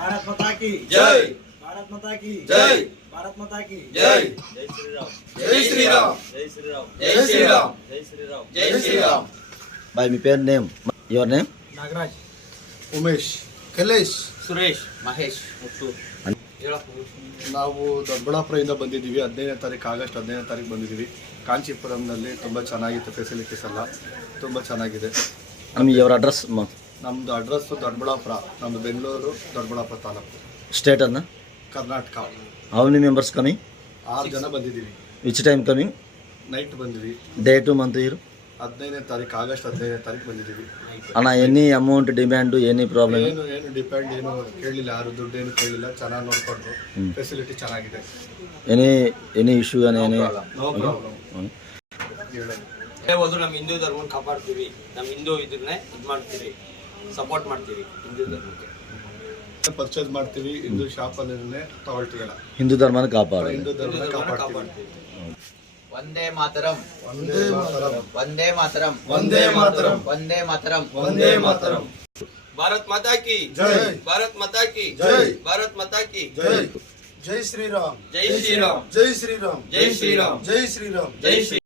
भारत माता की जय। भारत माता की जय। भारत माता की जय। जय श्री राम जय श्री राम। जय श्री राम जय श्री राम। जय श्री राम जय Shri Ram. By me pen name. Your name? Nagraj Umesh Kalesh Suresh Mahesh ಮುತ್ತು ನಾವು ದೊಡ್ಡಬಳ್ಳಾಪುರದಿಂದ ಬಂದಿದ್ದೀವಿ. 15ನೇ ತಾರೀಕು ಆಗಸ್ಟ್ 15ನೇ ತಾರೀಕು ಬಂದಿದ್ದೀವಿ. ಕಾಂಚೀಪುರಂನಲ್ಲಿ ತುಂಬ ಚೆನ್ನಾಗಿತ್ತು, ಫೆಸಿಲಿಟೀಸ್ ಎಲ್ಲ ತುಂಬ ಚೆನ್ನಾಗಿದೆ. Your address? ನಮ್ಮದು ಅಡ್ರೆಸ್ಸು ದೊಡ್ಡಬಳ್ಳಾಪುರ, ನಮ್ಮದು Bengaluru Doddaballapura taluk, State Anna? Karnataka. How many members coming? 6 ಜನ ಬಂದಿದ್ದೀವಿ. Which time coming? ನೈಟ್ ಬಂದಿವಿ. Day to month year? 15ನೇ ತಾರೀಕು ಆಗಸ್ಟ್ 15ನೇ ತಾರೀಕು ಬಂದಿದ್ದೀವಿ. Anna, any amount demand, any problem? ಏನು ಡಿಪೆಂಡ್ ಏನು ಕೇಳಿಲ್ಲ, ಯಾರು ದುಡ್ಡು ಏನು ಕೇಳಿಲ್ಲ, ಚೆನ್ನಾಗಿ ನೋಡಿಕೊಂಡು ಫೆಸಿಲಿಟಿ ಚೆನ್ನಾಗಿದೆ. Any issue and any? No problem. ಹೋದ್ರು ನಮ್ಮ ಹಿಂದೂ ಧರ್ಮ ಕಾಪಾಡ್ತೀವಿ, ನಮ್ಮ ಹಿಂದೂ ಇದನ್ನೇ ಇದು ಮಾಡ್ತೀವಿ, ಸಪೋರ್ಟ್ ಮಾಡ್ತೀವಿ ಹಿಂದೂ ಧರ್ಮಕ್ಕೆ. ಪರ್ಚೇಸ್ ಮಾಡ್ತೀವಿ, ಹಿಂದೂ ಶಾಪಲ್ಲೇ ತಗೊಳ್ತೀವಲ್ಲ, Hindu Dharma ಕಾಪಾಡು. ಹಿಂದೂ ಧರ್ಮ ಕಾಪಾಡ್ತೀವಿ. ವಂದೇ ಮಾತರಂ ವಂದೇ ಮಾತರಂ. ವಂದೇ ಮಾತರಂ ವಂದೇ ಮಾತರಂ. ವಂದೇ ಮಾತರಂ ವಂದೇ ಮಾತರಂ. ಭಾರತ್ ಮಾತಾ ಕಿ ಜೈ. ಭಾರತ್ ಮಾತಾ ಕಿ ಜೈ. ಭಾರತ್ ಮಾತಾ ಕಿ ಜೈ. ಜೈ ಶ್ರೀರಾಮ್. ಜೈ ಶ್ರೀರಾಮ್ ಜೈ ಶ್ರೀರಾಮ್. ಜೈ ಶ್ರೀರಾಮ್ ಜೈ ಶ್ರೀರಾಮ್. ಜೈ ಶ್ರೀ